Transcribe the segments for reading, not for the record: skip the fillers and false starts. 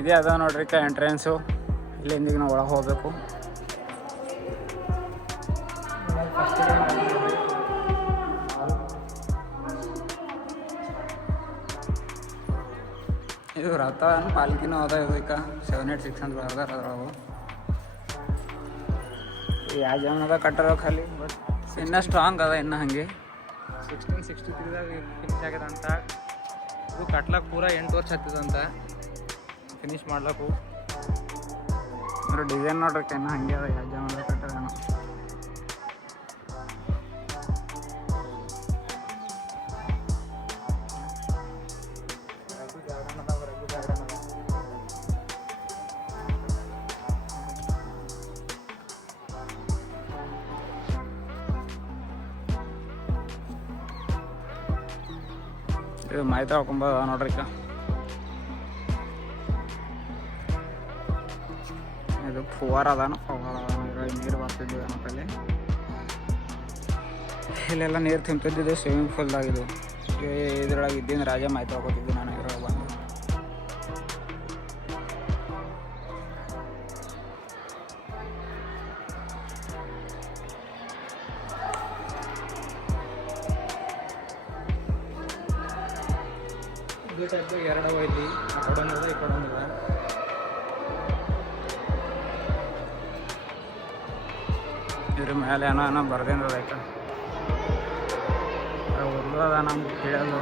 ಇದೇ ಅದ ನೋಡ್ರಿ ಎಂಟ್ರೆನ್ಸು. ಇಲ್ಲಿಂದ ನಾವು ಒಳಗೆ ಹೋಗಬೇಕು. ಇದು ರಥ ಪಾಲ್ಕಿನೂ ಅದ. ಇದಕ್ಕೆ 786 ಅಂತ ಬರ್ದಾರ ಅದ್ರೊಳಗೆ. ಯಾವ ಜಮನದ ಕಟ್ಟರೋ ಖಾಲಿ, ಬಟ್ ಇನ್ನೂ ಸ್ಟ್ರಾಂಗ್ ಅದ. ಇನ್ನು ಹಾಗೆ 1663ದಾಗ ಫಿನಿಶ್ ಆಗ್ಯದಂತ. ಇದು ಕಟ್ಲಕ್ಕೆ ಪೂರ 8 ವರ್ಷ ಹತ್ತಿದಂತ ಫಿನಿಶ್ ಮಾಡ್ಲಕ್ಕು. ಅಂದ್ರೆ ಡಿಸೈನ್ ನೋಡ್ರಕ್ಕೆ ಇನ್ನೂ ಹಾಗೆ ಅದ. ಯಾವ ಜಮನದ ಕಟ್ಟರೇನೋ. ಇದು ಮಾಹಿತಿ ಹಾಕೊಂಬೋದು ನೋಡ್ರಿ. ಇದು ಫುವಾರ ಅದಾನ. ಇದ್ರೊಳಗೆ ನೀರು ಬರ್ತಿದ್ವಿ ನಮ್ಮಲ್ಲಿ. ಇಲ್ಲೆಲ್ಲ ನೀರು ತುಂಬ್ತಿದ್ದು ಸ್ವಿಮ್ಮಿಂಗ್ ಪೂಲ್ದಾಗಿದ್ದು. ಇದ್ರೊಳಗೆ ಇದ್ದೀನಿ ರಾಜ ಮಾಹಿತಿ ಹಾಕೋತಿದ್ದೆ ನಾನು ಇದ್ರೊಳಗೆ ಬಂದು. ಇದೇ ಟೈಪ್ 2 ಐತಿ. ಆ ಕಡೆ ಒಂದಿದೆ, ಈ ಕಡೆ ಒಂದಿದೆ. ಇದ್ರ ಮೇಲೆ ಏನೋ ಬರ್ದಿಂದ ಆಯ್ತು. ಉರ್ದು ಅದ ನಮ್ಗೆ ಕೇಳೋದು.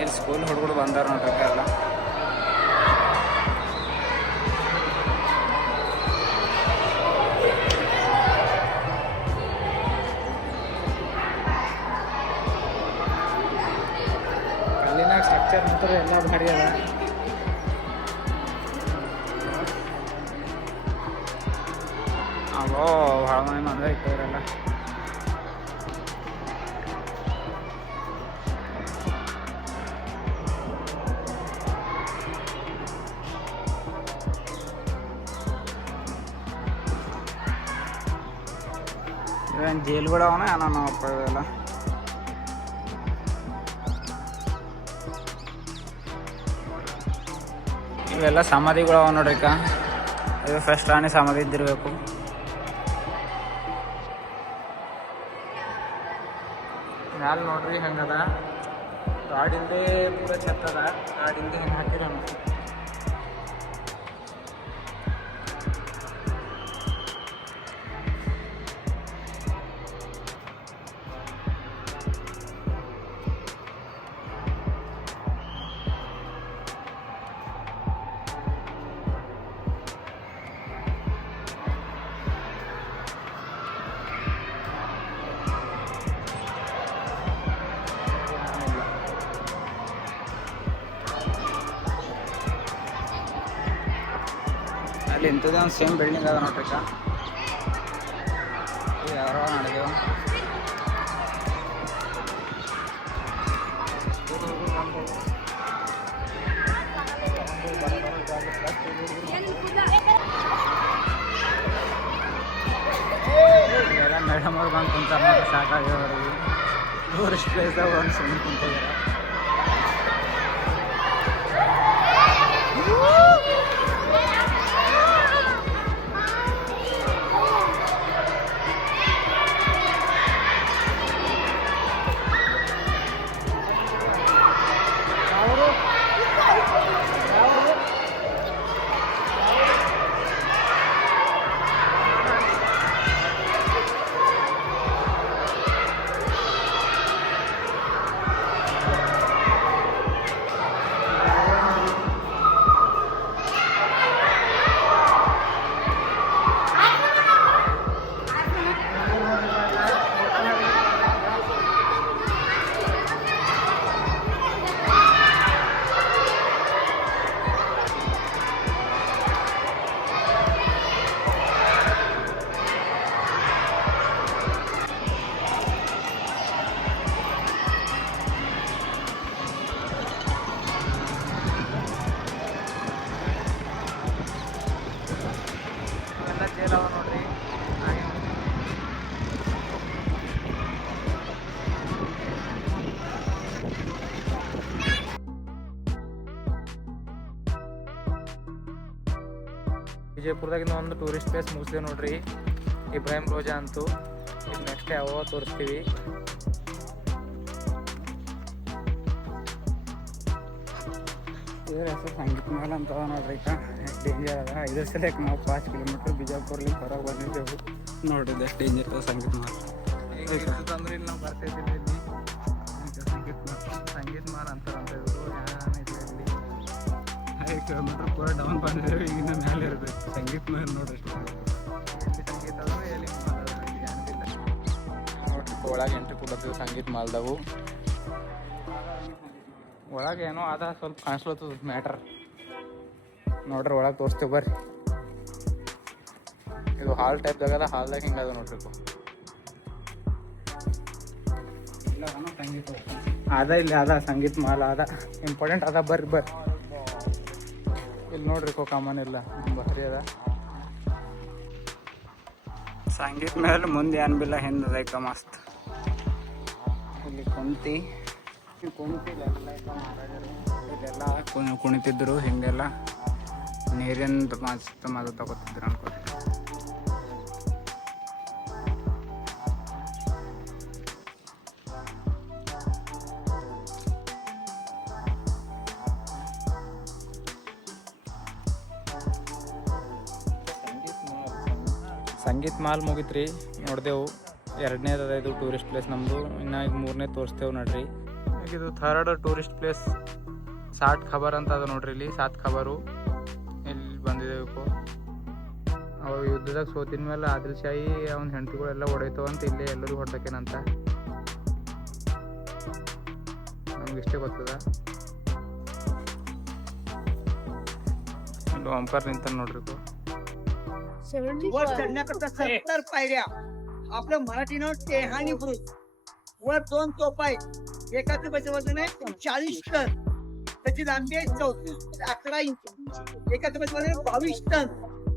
ಇಲ್ಲಿ ಸ್ಕೂಲ್ ಹುಡುಗರು ಬಂದಾರ ನೋಡ್ರಿ ಎಲ್ಲ. ಕಲ್ಲಿನ ಸ್ಟ್ರಕ್ಚರ್ ಮಾತ್ರ ಎಲ್ಲ ಭಾರಿ ಅದ. ಅವೋ ಭಾಳ ಮಂದಿ ಮಂದಿ ಇಟ್ಟವರೆಲ್ಲ. ಇವೇನು ಜೈಲ್ಗಳು ಅವನ ನಾವಪ್ಪ ಇವೆಲ್ಲ. ಇವೆಲ್ಲ ಸಮಾಧಿಗಳು ಅವ ನೋಡ್ರಿಕ. ಇದು ಫಸ್ಟ್ ರಾಣಿ ಸಮಾಧಿ ಇದ್ದಿರಬೇಕು. ಮ್ಯಾಲೆ ನೋಡ್ರಿ ಹೆಂಗದ. ಗಾಡಿಂದೇ ಪೂರ ಛತ್ತದ. ಗಾಡಿಂದ ಹೆಂಗೆ ಹಾಕಿರ ಅಲ್ಲಿ ಇಂಥದ್ದೇ ಒಂದು ಸೇಮ್ ಬಿಲ್ಡಿಂಗ್ ಅದ ನೋಡ್ರಿಕ. ಯಾರೋ ನಡೆದೇವು. ಇವೆಲ್ಲ ಮೇಡಮ್ ಅವ್ರು ಬಂದು ಕುಂತಾರ ನೋಡಿ. ಸಾಕಾಗ್ಯವರಿಗೆ ಟೂರಿಸ್ಟ್ ಪ್ಲೇಸ್ದಾಗ ಒಂದು ಸುಮ್ಮನೆ ಕುಂತಿದ್ದಾರೆ. ಸ್ಟೈಲ್ ಅವ ನೋಡ್ರಿ. ವಿಜಯಪುರದಾಗಿಂದ ಒಂದು ಟೂರಿಸ್ಟ್ ಪ್ಲೇಸ್ ಮುಗಿಸ್ತೀವಿ ನೋಡ್ರಿ, ಇಬ್ರಾಹಿಂ ರೋಜಾ ಅಂತೂ. ಈಗ ನೆಕ್ಸ್ಟ್ ಯಾವ ತೋರಿಸ್ತೀವಿ. ಇದ್ರ ಹೆಸರು ಸಂಗೀತ ಮಹಲ್ ಅಂತ ನೋಡ್ರಿ. ಡೇಂಜರ್ ಅದ. ಇದ್ರ ಸಲಕ್ಕೆ ನಾವು 5 ಕಿಲೋಮೀಟ್ರ್ ಬಿಜಾಪುರ್ಲಿ ಹೊರಗೆ ಬಂದಿದ್ದೆವು ನೋಡ್ರಿ. ಎಷ್ಟು ಡೇಂಜರ್ ಅದ ಸಂಗೀತ ಮಹಲ್. ಅಂದ್ರೆ ಇಲ್ಲಿ ನಾವು ಬರ್ತಾಯಿದ್ದೀವಿ. ಇಲ್ಲಿ ಸಂಗೀತ ಮಹಲ್ ಅಂತಾರಂತ ಇವರು. ಇಲ್ಲಿ 5 ಕಿಲೋಮೀಟ್ರ್ ಪೂರ ಡೌನ್ ಬಂದಿದ್ದೇವೆ. ಈಗಿನ ಮೇಲೆ ಇರಬೇಕು ಸಂಗೀತ ಮಹಲ್ ನೋಡ್ರಿ. ಎಲ್ಲಿ ಸಂಗೀತ ಆದರೆ ಎಲ್ಲಿ ಏನಿಲ್ಲ ನೋಡ್ರಿ. ಒಳಗೆ ಎಂಟ್ರಿ ಕೊಡ್ತೀವಿ ಸಂಗೀತ ಮಹಲ್ದಾವು. ಒಳಗೆ ಏನೋ ಅದ ಸ್ವಲ್ಪ ಕಾಣಿಸ್ಲತ್ತದ ಮ್ಯಾಟ್ರ್ ನೋಡ್ರಿ. ಒಳಗೆ ತೋರಿಸ್ತೇವೆ ಬರ್ರಿ. ಇದು ಹಾಲ್ ಟೈಪ್ ಜಾಗದ. ಹಾಲ್ದಾಗ ಹಿಂಗೆ ಅದ ನೋಡ್ರಿ. ಅದ ಇಲ್ಲಿ ಅದ ಸಂಗೀತ ಮಹಲ್ ಅದ. ಇಂಪಾರ್ಟೆಂಟ್ ಅದ. ಬರ್ರಿ ಬರ್ರಿ. ಇಲ್ಲಿ ನೋಡ್ರಿ ಕಾಮನ್ ಇಲ್ಲ ಭಾರಿ ಅದ ಸಂಗೀತ ಮಹಲ್. ಮುಂದೆ ಏನು ಬಿಲ್ಲ ಹಿಂದೆ ಅದೈಕ ಮಸ್ತ್. ಇಲ್ಲಿ ಇಲ್ಲೆಲ್ಲ ಕುಣಿತಿದ್ರು. ಹಿಂಗೆಲ್ಲ ನೀರಿನ ಮಸ್ತ್ ಮಜಾ ತಗೋತಿದ್ರು ಅನ್ಕೋತೀನಿ. ಸಂಗೀತ ಮಹಲ್ ಮುಗಿತ್ರಿ ನೋಡ್ದೆವು. 2ನೇದು ಅದ ಇದು ಟೂರಿಸ್ಟ್ ಪ್ಲೇಸ್ ನಮ್ಮದು. ಇನ್ನು ಈಗ 3ನೇ ತೋರಿಸ್ತೇವೆ ನೋಡ್ರಿ. ಈಗ ಇದು 3rd ಟೂರಿಸ್ಟ್ ಪ್ಲೇಸ್ ಸಾಟ್ ಖಬರ್ ಅಂತ ಅದ ನೋಡ್ರಿ. ಇಲ್ಲಿ 7 ಖಬರು ಇಲ್ಲಿ ಬಂದಿದ್ದೇವೆ. ಅವು ಯುದ್ಧದಾಗ ಸೋತಿನ ಮೇಲೆ ಆದಿಲ್ ಶಾಹಿ ಅವನ ಹೆಂಡತಿಗಳೆಲ್ಲ ಹೊಡೆಯ್ತವಂತ ಇಲ್ಲೇ ಎಲ್ಲರೂ ಹೊಡ್ದಕ್ಕೇನಂತ ನಮ್ಗೆ ಇಷ್ಟೇ ಗೊತ್ತದ. ಇಲ್ಲಿ ಓಂಕಾರ ನಿಂತ ನೋಡ್ರಿ. वर चढण्याकरता 70 पायऱ्या. आपल्या मराठीनं टेहाणी बुरुज. वर 2 तोफा आहेत. एकाचं वजन आहे 40 टन. त्याची लांबी आहे 11 इंच. एकाचं वजन आहे 22 टन.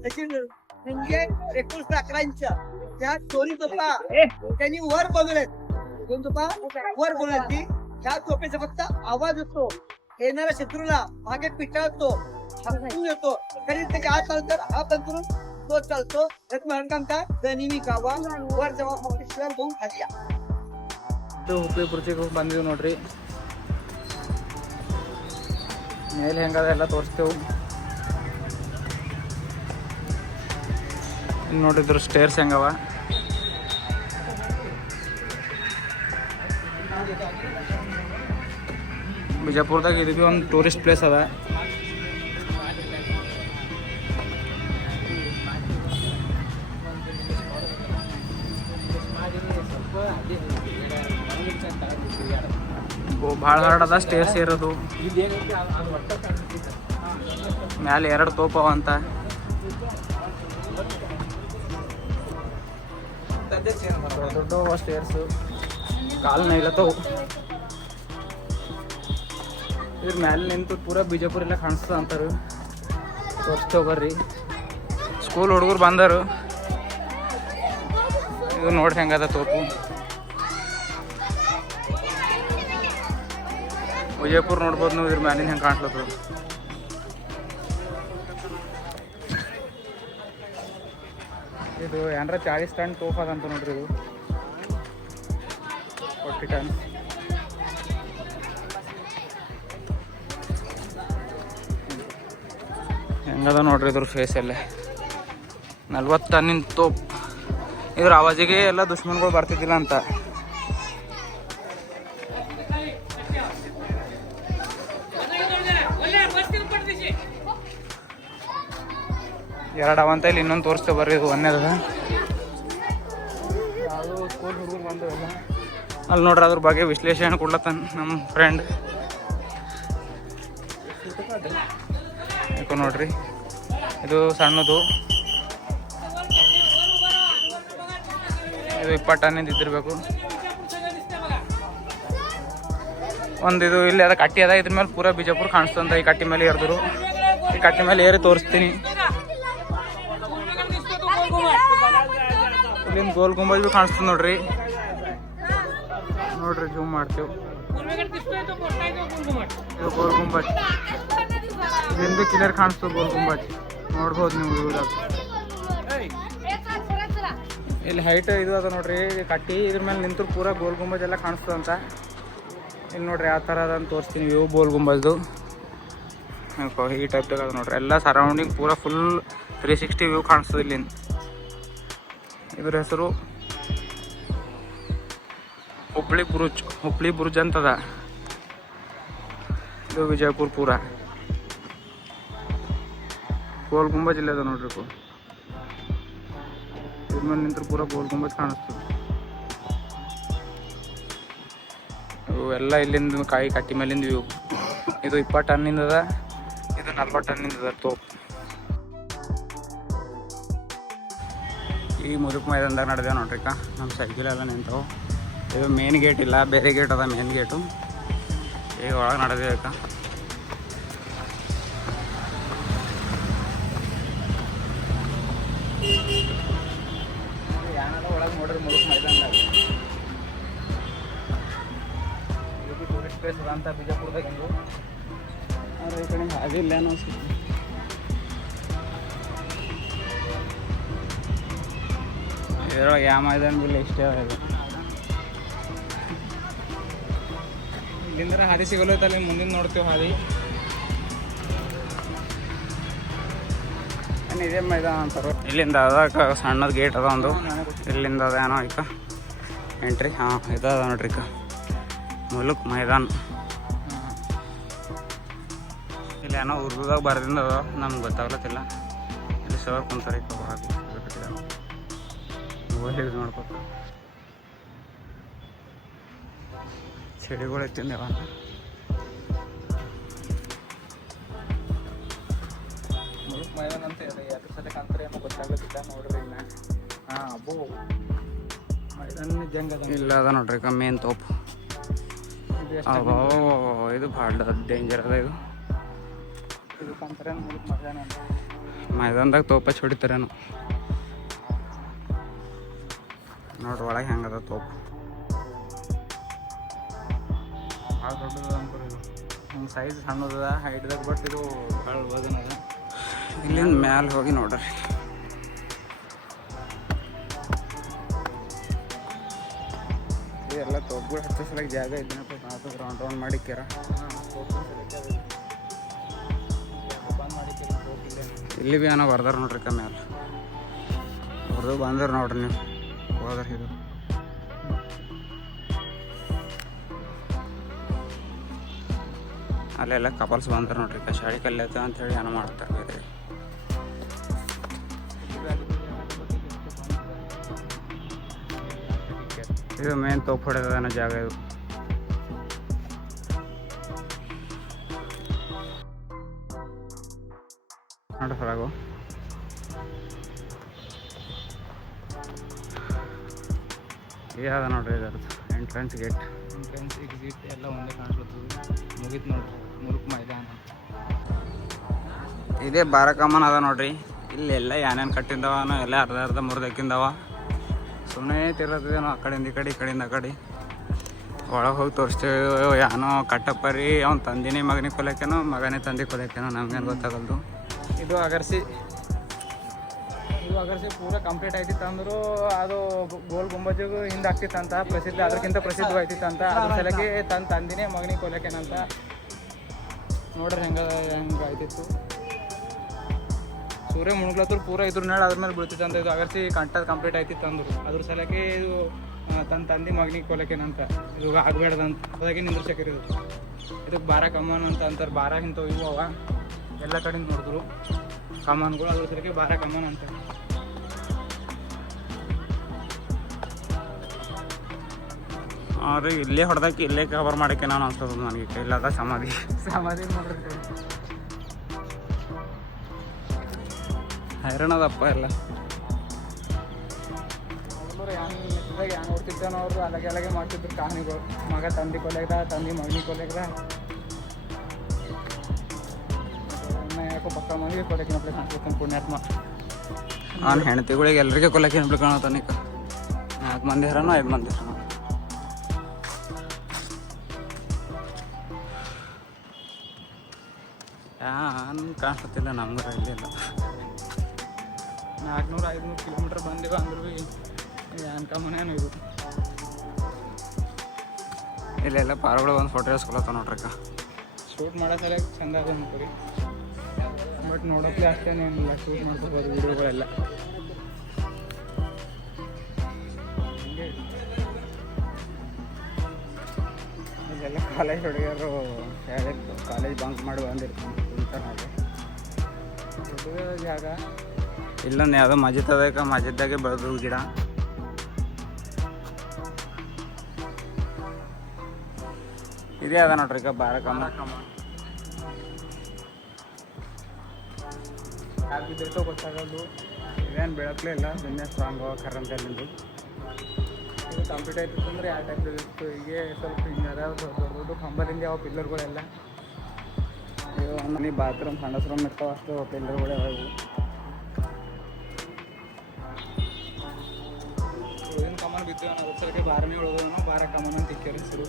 त्याची रुंदी आहे 11 इंच. त्या दोन्ही तोफा त्यांनी वर बनवलेत. 2 तोफा वर बनवल्यात. ह्या तोफेचा फक्त आवाज होतो. येणाऱ्या शत्रूला मागे पिटाळतो, हटकून येतो. तरी त्याच्या आत चालतो हा बंद करून तो चालतो. रत्नकांता दनिमी गावा वर जवा ऑफिसर होऊन खाल्या. ಹುಬ್ಬಳ್ಳಿ ಬ್ರಿಡ್ಜಿಗೆ ಬಂದಿದ್ದೀವಿ ನೋಡ್ರಿ. ಮೇಲೆ ಹೆಂಗದ ಎಲ್ಲ ತೋರಿಸ್ತೇವೆ. ಇಲ್ಲಿ ನೋಡಿದ್ರು ಸ್ಟೇರ್ಸ್ ಹೆಂಗವ. ಬಿಜಾಪುರದಾಗ ಇದು ಭೀ ಒಂದು ಟೂರಿಸ್ಟ್ ಪ್ಲೇಸ್ ಅದ. ಭಾಳ ಹಾರ್ಡ್ ಅದ ಸ್ಟೇರ್ಸ್ ಇರೋದು. ಮ್ಯಾಲೆ 2 ತೋಪವ ಅಂತ. ದೊಡ್ಡ ಸ್ಟೇರ್ಸು ಕಾಲು ನೈಲತ್ತವು. ಇದ್ರ ಮ್ಯಾಲೆ ನಿಂತು ಪೂರಾ ಬಿಜಾಪುರ ಎಲ್ಲ ಕಾಣಿಸ್ತದ ಅಂತಾರೆ. ತೋರಿಸ್ತೇವೆ ಬರ್ರಿ. ಸ್ಕೂಲ್ ಹುಡುಗರು ಬಂದರು. ಇದು ನೋಡಿ ಹೆಂಗದ ತೋಪು. ವಿಜಯಪುರ ನೋಡ್ಬೋದು ನೀವು. ಇದ್ರ ಮ್ಯಾಲಿನ ಹೆಂಗೆ ಕಾಣಿಸ್ಲತ್ತದ. ಇದು ಏನಾರ 40 ಟನ್ ತೋಫ್ ಅದಂತ ನೋಡ್ರಿ. ಇದು 40 ಟನ್. ಹೆಂಗದ ನೋಡ್ರಿ ಇದ್ರ ಫೇಸ್ ಎಲ್ಲ. 40 ಟನ್ನಿನ ತೋಪ್. ಇದ್ರ ಆವಾಜಿಗೆ ಎಲ್ಲ ದುಶ್ಮನ್ಗಳು ಬರ್ತಿದ್ದಿಲ್ಲ ಅಂತ. ಎರಡು ಅವಂತ ಇಲ್ಲಿ ಇನ್ನೊಂದು ತೋರಿಸ್ತೇವೆ ಬರ್ರಿ. ಇದು 1ನೇದ. ಯಾವುದೋ ಸ್ಕೂಲ್ ಹುಡುಗರು ಬಂದವೆಲ್ಲ ಅಲ್ಲಿ ನೋಡ್ರಿ. ಅದ್ರ ಬಗ್ಗೆ ವಿಶ್ಲೇಷಣೆ ಕೊಡ್ಲತ್ತಾನ ನಮ್ಮ ಫ್ರೆಂಡ್. ಯಾಕೋ ನೋಡ್ರಿ ಇದು ಸಣ್ಣದು. ಇದು 20 ಟನ್ನಿಂದ ಇದ್ದಿರಬೇಕು. ಒಂದು ಇದು ಇಲ್ಲಿ ಅದ ಕಟ್ಟಿ ಅದ. ಇದ್ರ ಮೇಲೆ ಪೂರಾ ಬಿಜಾಪುರ ಕಾಣಿಸ್ತಂತ. ಈ ಕಟ್ಟಿ ಮೇಲೆ ಏರಿದ್ರು. ಈ ಕಟ್ಟಿ ಮೇಲೆ ಏರಿ ತೋರಿಸ್ತೀನಿ. ಇಲ್ಲಿಂದ ಗೋಲ್ ಗುಂಬಜ್ ಭೀ ಕಾಣಿಸ್ತದೆ ನೋಡ್ರಿ. ನೋಡ್ರಿ ಜೂಮ್ ಮಾಡ್ತೇವೆ. ಇದು ಗೋಲ್ ಗುಂಬಜ್. ಇಲ್ಲಿಂದ ಭೀ ಕ್ಲಿಯರ್ ಕಾಣಿಸ್ತದೆ ಗೋಲ್ ಗುಂಬಜ್. ನೋಡ್ಬೋದು ನೀವು ಇವಾಗ. ಇಲ್ಲಿ ಹೈಟ್ ಇದು ಅದ ನೋಡ್ರಿ ಕಟ್ಟಿ. ಇದ್ರ ಮೇಲೆ ನಿಂತು ಪೂರ ಗೋಲ್ ಗುಂಬಜ್ ಎಲ್ಲ ಕಾಣಿಸ್ತದಂತ. ಇಲ್ಲಿ ನೋಡ್ರಿ ಯಾವ ಥರ ಅದಂತ ತೋರಿಸ್ತೀನಿ. ವ್ಯೂ ಗೋಲ್ ಗುಂಬಜ್ದು ಈ ಟೈಪ್ದಾಗ ಅದ ನೋಡ್ರಿ. ಎಲ್ಲ ಸರೌಂಡಿಂಗ್ ಪೂರ ಫುಲ್ 360 ವ್ಯೂ ಕಾಣಿಸ್ತದೆ ಇಲ್ಲಿಂದ. ಇದ್ರ ಹೆಸರು ಹುಬ್ಳಿ ಬುರ್ಜ್ ಅಂತದ. ಇದು ವಿಜಯಪುರ ಪೂರ ಗೋಲ್ ಗುಂಬಜ್ ಇಲ್ಲ ಅದ ನೋಡ್ರಿ. ಇದ್ರ ಮೇಲೆ ನಿಂತ್ರು ಪೂರ ಗೋಲ್ ಗುಂಬಜ್ ಕಾಣಿಸ್ತದೆ. ಇವು ಎಲ್ಲ ಇಲ್ಲಿಂದ ಕಾಯಿ ಕಟ್ಟಿ ಮೇಲಿಂದ ವ್ಯೂ. ಇದು 20 ಟನ್ನಿಂದ ಅದ, ಇದು 40 ಟನ್ನಿಂದ ಅದ ತೋಪ್. ಈ ಮುದುಕ್ ಮೈದಾನದಾಗ ನಡೆದೇವೆ ನೋಡ್ರಿಕ. ನಮ್ಮ ಸೈಕಲ್ ಎಲ್ಲ ನಿಂತವು. ಇದು ಮೇನ್ ಗೇಟ್ ಇಲ್ಲ, ಬೇರೆ ಗೇಟ್ ಅದ ಮೇನ್ ಗೇಟು. ಈಗ ಒಳಗೆ ನಡೆದೇವಕ್ಕ. ಯಾನೆಲ್ಲ ಒಳಗೆ ನೋಡ್ರಿ ಮುದುಕ್ ಮೈದಾನದಾಗ. ಇದು ಟೂರಿಸ್ಟ್ ಪ್ಲೇಸ್ ಅದ ಅಂತ ಬಿಜಾಪುರದಾಗ. ಇದು ಆದರೆ ಈ ಕಡೆ ಅದಿಲ್ಲ ಏನೋ ಇದ್ರೊಳಗೆ ಯಾವ ಮೈದಾನ ಬಿಲ್ಲ ಇಷ್ಟೇ ಅದು. ಇಲ್ಲಿಂದ ಹಾದಿ ಸಿಗಲೈತಲ್ಲ, ಮುಂದಿನ ನೋಡ್ತೀವಿ ಹಾದಿ. ಇದೇ ಮೈದಾನ ಅಂತಾರೆ. ಇಲ್ಲಿಂದ ಅದ ಸಣ್ಣದ ಗೇಟ್ ಅದ ಒಂದು. ಇಲ್ಲಿಂದ ಅದ ಏನೋ ಈಗ ಎಂಟ್ರಿ. ಹಾಂ ಇದದ ನೋಡ್ರಿ ಈಗ ಮುಲುಕ್ ಮೈದಾನ. ಇಲ್ಲಿ ಏನೋ ಉರ್ದುದಾಗ ಬರ್ದಿಂದ ಅದ, ನಮ್ಗೆ ಗೊತ್ತಾಗ್ಲತ್ತಿಲ್ಲ. ಇಲ್ಲಿ ಸರ್ ಕುಂತಾರೆ ಈಗ ಹೊರಗೆ ಯೂಸ್ ಮಾಡ್ಬೇಕು. ಚಳಿಗಳು ಎತ್ತಿಂದೇವ. ಮುಲುಕ್ ಮೈದಾನ ಅಂತ ಇದೆ. ಅದ್ರ ಸಲಕ್ಕೆ ಅಂತಾರೆ ಏನೋ ಗೊತ್ತಾಗತ್ತಿಲ್ಲ ನೋಡ್ರಿ. ಇನ್ನ ಹಾಂ ಅಬ್ಬೋ ಮೈದಾನ ಜಂಗ ಅದ. ಇಲ್ಲ ಅದ ನೋಡ್ರಿ ಈಗ ಮೇನ್ ತೋಪ್. ಇದು ಭಾಳ ಡೇಂಜರ್ ಅದ. ಇದು ಅಂತಾರೆ ಮುಲುಕ್ ಮೈದಾನ ಅಂತ. ಮೈದಾನದಾಗ ತೋಪ ಹೊಡಿತಾರೇನು ನೋಡ್ರಿ. ಒಳಗೆ ಹೆಂಗದ ತೋಪ್. ಭಾಳ ದೊಡ್ಡದ ಅಂತಾರೆ. ಇದು ಹಿಂಗೆ ಸೈಜ್ ಸಣ್ಣದ ಹೈಟ್ದಾಗ, ಬಟ್ ಇದು ಭಾಳ ವಜನ್ ಅದ. ಇಲ್ಲಿಂದ ಮ್ಯಾಲೆ ಹೋಗಿ ನೋಡ್ರಿ. ಇದೆಲ್ಲ ತೋಪ್ಗಳು ಹಚ್ಚೋ ಸಲಕ್ಕೆ ಜಾಗ ಇದ್ದೇನಪ್ಪ. ಅದು ರೌಂಡ್ ಮಾಡಿಕ್ಯಾರ. ಇಲ್ಲಿ ಭೀ ಏನೋ ಬರ್ದಾರ ನೋಡ್ರಿ ಮ್ಯಾಲೆ. ಅವ್ರದ್ದು ಬಂದ್ರ ನೋಡ್ರಿ ನೀವು ಹೋದ್ರ. ಇದು ಅಲ್ಲೆಲ್ಲ ಕಪಲ್ಸ್ ಬಂದ್ರೆ ನೋಡ್ರಿ ಶಾಡಿ ಕಲ್ಯಾತ ಅಂಥೇಳಿ ಏನೋ ಮಾಡ್ತಾರೆ. ಬೇರೆ ಇದು ಮೇನ್ ತೋಪ್ ಹೊಡೆದ ಜಾಗ. ಇದು ನೋಡಿ ಹೊರಗು. ಇದ ನೋಡ್ರಿ ಇದರದ್ದು ಎಂಟ್ರೆನ್ಸ್ ಗೇಟ್. ಎಂಟ್ರೆನ್ಸ್ ಎಕ್ಸಿಟ್ ಎಲ್ಲ ಒಂದೇ ಕಾಣಿಸ್ಲತ್ತದ. ಮುಗೀತು ನೋಡ್ರಿ ಮುಲುಕ್ ಮೈದಾನ. ಇದೇ ಬಾರಕಮ್ಮನ ಅದ ನೋಡ್ರಿ. ಇಲ್ಲೆಲ್ಲ ಏನೇನು ಕಟ್ಟಿಂದವನೋ ಎಲ್ಲ ಅರ್ಧ ಮುರಿದಕ್ಕಿಂದವ. ಸುಮ್ಮನೆ ತಿರ್ಲತ್ತದೇನೋ ಆ ಕಡೆಯಿಂದ ಈ ಕಡೆ, ಈ ಕಡೆಯಿಂದ ಆ ಕಡೆ. ಒಳಗೆ ಹೋಗಿ ತೋರಿಸ್ತೇವೆ. ಏನೋ ಕಟ್ಟಪ್ಪರಿ ಅವ್ನ ತಂದಿನೇ ಮಗನಿಗೆ ಕೊಲಕ್ಕೇನೋ, ಮಗನೇ ತಂದೆ ಕೊಲಕ್ಕೇನೋ, ನಮ್ಗೇನು ಗೊತ್ತಾಗಲ್ದು. ಇದು ಅಗರ್ಸಿ ಪೂರ ಕಂಪ್ಲೀಟ್ ಆಯ್ತಿತ್ತು ಅಂದರೂ ಅದು ಗೋಲ್ ಗುಂಬಜಿಗೂ ಹಿಂದೆ ಆಗ್ತಿತ್ತಂತ ಪ್ರಸಿದ್ಧ. ಅದಕ್ಕಿಂತ ಪ್ರಸಿದ್ಧವಾಯ್ತಿತ್ತಂತ. ಅದ್ರ ಸಲಕ್ಕೆ ತಂದಿನೇ ಮಗನಿಗೆ ಕೊಲಕ್ಕೇನಂತ. ನೋಡ್ರಿ ಹೆಂಗೆ ಆಯ್ತಿತ್ತು. ಸೂರ್ಯ ಮುಳುಗ್ಲತ್ತರು ಪೂರ ಇದ್ರ ನಾಳೆ ಅದ್ರ ಮೇಲೆ ಬೀಳ್ತಿತ್ತಂತ. ಇದು ಅಗರ್ಸಿ ಕಂಪ್ಲೀಟ್ ಆಯ್ತಿತ್ತು ಅಂದರು. ಅದ್ರ ಸಲಕ್ಕೆ ಇದು ತಂದೆ ಮಗನಿಗೆ ಕೊಲಕ್ಕೇನಂತ. ಇದು ಆಗ್ಬೇಡ್ದಂತ ಅದಾಗಿ ನಿಂದ್ರಸಕ್ಕಿರಿ. ಇದಕ್ಕೆ ಬಾರ ಕಮಾನ್ ಅಂತ ಅಂತಾರೆ. ಬಾರ ಇಂಥವು ಇವು ಅವ ಎಲ್ಲ ಕಡೆಯಿಂದ ನೋಡಿದ್ರು ಕಮಾನ್ಗಳು. ಅದ್ರ ಸಲಕ್ಕೆ ಬಾರ ಕಮಾನ್ ಅಂತ. ಅವ್ರಿಗೆ ಇಲ್ಲೇ ಹೊಡೆದಕ್ಕೆ ಇಲ್ಲೇ ಕವರ್ ಮಾಡೋಕ್ಕೆ ನಾನು ಅನ್ಸೋದು ನನಗೆ. ಇಲ್ಲದ ಸಮಾಧಿ ನೋಡ್ರಿ. ಹೈರಾಣದಪ್ಪ ಎಲ್ಲ. ಯಾನ್ ಓಡ್ತಿದ್ದಾನ ಅವರು ಅಲಗೆ ಮಾಡ್ತಿದ್ರು ಕಾಣಿಗಳು. ಮಗ ತಂದೆ ಕೊಲೆಗ್ದ, ತಂದೆ ಮಗನಿಗೆ ಕೊಲೆಗ್ದ. ಯಾಕೋ ಪಕ್ಕ ಮಂದಿಗೆ ಕೊಲೆಗೆ ಕಾಣಿಸ್ಬೇಕು ಪುಣ್ಯಾತ್ಮ. ಅವ್ನ ಹೆಂಡತಿಗಳಿಗೆ ಎಲ್ರಿಗೆ ಕೊಲ್ಲಕ್ಕೆ ಏನು ಕಾಣತಾನೀಗ 4 ಮಂದಿ ಹರನೋ 5 ಮಂದಿ ಹರನೋ ಯಾನ್ ಕಾಣಿಸ್ತಿಲ್ಲ ನಮ್ಗೆ ಇಲ್ಲಿಲ್ಲ 400-500 ಕಿಲೋಮೀಟ್ರ್ ಬಂದಿವ ಅಂದ್ರೂ ಭೀ ಯಾನ್ ಕಮ್ಮನೇನು ಇದು ಇಲ್ಲೆಲ್ಲ ಪಾರ್ಗಳು ಒಂದು ಫೋಟೋ ಇಸ್ಕೊಳತ್ತ ನೋಡ್ರಕ್ಕ ಶೂಟ್ ಮಾಡೋ ಸಲ ಚಂದ ಅದ ನೋಡ್ರಿ ಬಟ್ ನೋಡೋಕ್ಕೆ ಅಷ್ಟೇನೇನಿಲ್ಲ ಶೂಟ್ ಮಾಡ್ಕೋಬೋದು ವಿಡಿಯೋಗಳೆಲ್ಲ ಇಲ್ಲೆಲ್ಲ ಕಾಲೇಜ್ ಹುಡುಗಿಯರು ಕಾಲೇಜ್ ಬಂಕ್ ಮಾಡಿ ಬಂದಿರ್ತೀನಿ ಕುಂತಾರೆ ದೊಡ್ಡದ ಜಾಗ ಇಲ್ಲೊಂದು ಯಾವುದೋ ಮಜಿದ್ ಅದಕ್ಕೆ ಮಜಿದ್ದಾಗೆ ಬೆಳೆದು ಗಿಡ ಇದೇ ಅದ ನೋಡ್ರಿ ಈಗ ಬಾರಕಮ್ಮ ಯಾಕಿದ್ದಿರ್ತೋ ಗೊತ್ತಾಗೋದು ಇದೇನು ಬೆಳಕಲೇ ಇಲ್ಲ ನಿನ್ನೆ ಸ್ಟ್ರಾಂಗ್ ಕರಂತಲ್ಲಿಂದು ಇದು ಕಂಪ್ಲೀಟ್ ಆಯ್ತು ಅಂದ್ರೆ ಯಾವ ಟೈಪ್ ಇತ್ತು ಹೀಗೆ ಸ್ವಲ್ಪ ಹಿಂಗೆ ಅದಾವ ದೊಡ್ಡ ಕಂಬಲಿಂದ ಯಾವ ಪಿಲ್ಲರ್ಗಳೆಲ್ಲ ಇವು ಮನೆ ಬಾತ್ರೂಮ್ ಸಂಡಸ್ ರೂಮ್ ಇರ್ತಾವ ಅಷ್ಟು ಪಿಲ್ಲರ್ಗಳು ಯಾವ ಉಳಿದಿನ ಕಮ್ಮನ್ ಬಿದ್ದೇವೆ ಅದ್ರ ಸಲಕ್ಕೆ ಬಾರನೇ ಉಳಿದವನು ಬಾರ ಕಮ್ಮನ್ ಅಂತ ಇಕ್ಕೇರಿ ಹೆಸರು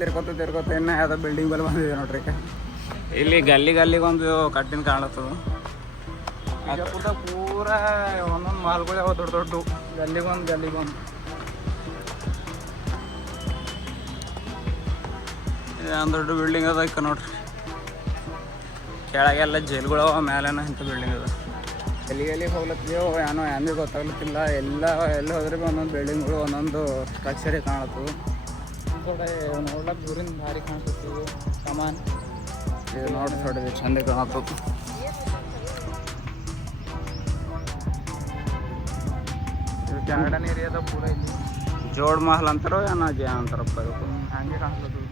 ತಿರ್ಕೋತ ಇನ್ನ ಯಾವುದೋ ಬಿಲ್ಡಿಂಗ್ ಬಲ್ಲಿ ಬಂದಿದೆ ನೋಡ್ರಿ ಇಲ್ಲಿ ಗಲ್ಲಿಗೆ ಒಂದು ಕಟ್ಟಿನ ಕಾಣತ್ತದು ಬಿಜಾಪುರದಾಗ ಪೂರಾ ಒಂದೊಂದು ಮಾಲ್ಗಳು ಯಾವ ದೊಡ್ಡ ಗಲ್ಲಿಗೊಂದು ಒಂದು ದೊಡ್ಡ ಬಿಲ್ಡಿಂಗ್ ಅದ ಈಗ ನೋಡ್ರಿ ಕೆಳಗೆಲ್ಲ ಜೈಲ್ಗಳು ಅವ ಮೇಲೇನ ಇಂಥ ಬಿಲ್ಡಿಂಗ್ ಅದ ಎಲ್ಲಿಗೆ ಹೋಗ್ಲತ್ತೀವೋ ಏನೋ ಏನೂ ಗೊತ್ತಾಗ್ಲತ್ತಿಲ್ಲ ಎಲ್ಲಿ ಹೋದ್ರೆ ಭೀ ಒಂದೊಂದು ಬಿಲ್ಡಿಂಗ್ಗಳು ಒಂದೊಂದು ಸ್ಟ್ರಕ್ಚರೇ ಕಾಣತ್ತದು ನೋಡ್ಲಕ್ಕೆ ದೂರಿಂದ ಭಾರಿ ಕಾಣಿಸ್ತದೆ ಸಾಮಾನ್ ಇದು ನೋಡಿ ಚಂದ ಕಾಣತ್ತು ಇದು ಗಾರ್ಡನ್ ಏರಿಯಾದ ಪೂರ ಇಲ್ಲಿ ಜೋಡ್ ಮಹಲ್ ಅಂತಾರೋ ಏನೋ ಅಂತಾರಪ್ಪ ಇದು ಹಾಗೆ ಕಾಣಿಸ್ತದೆ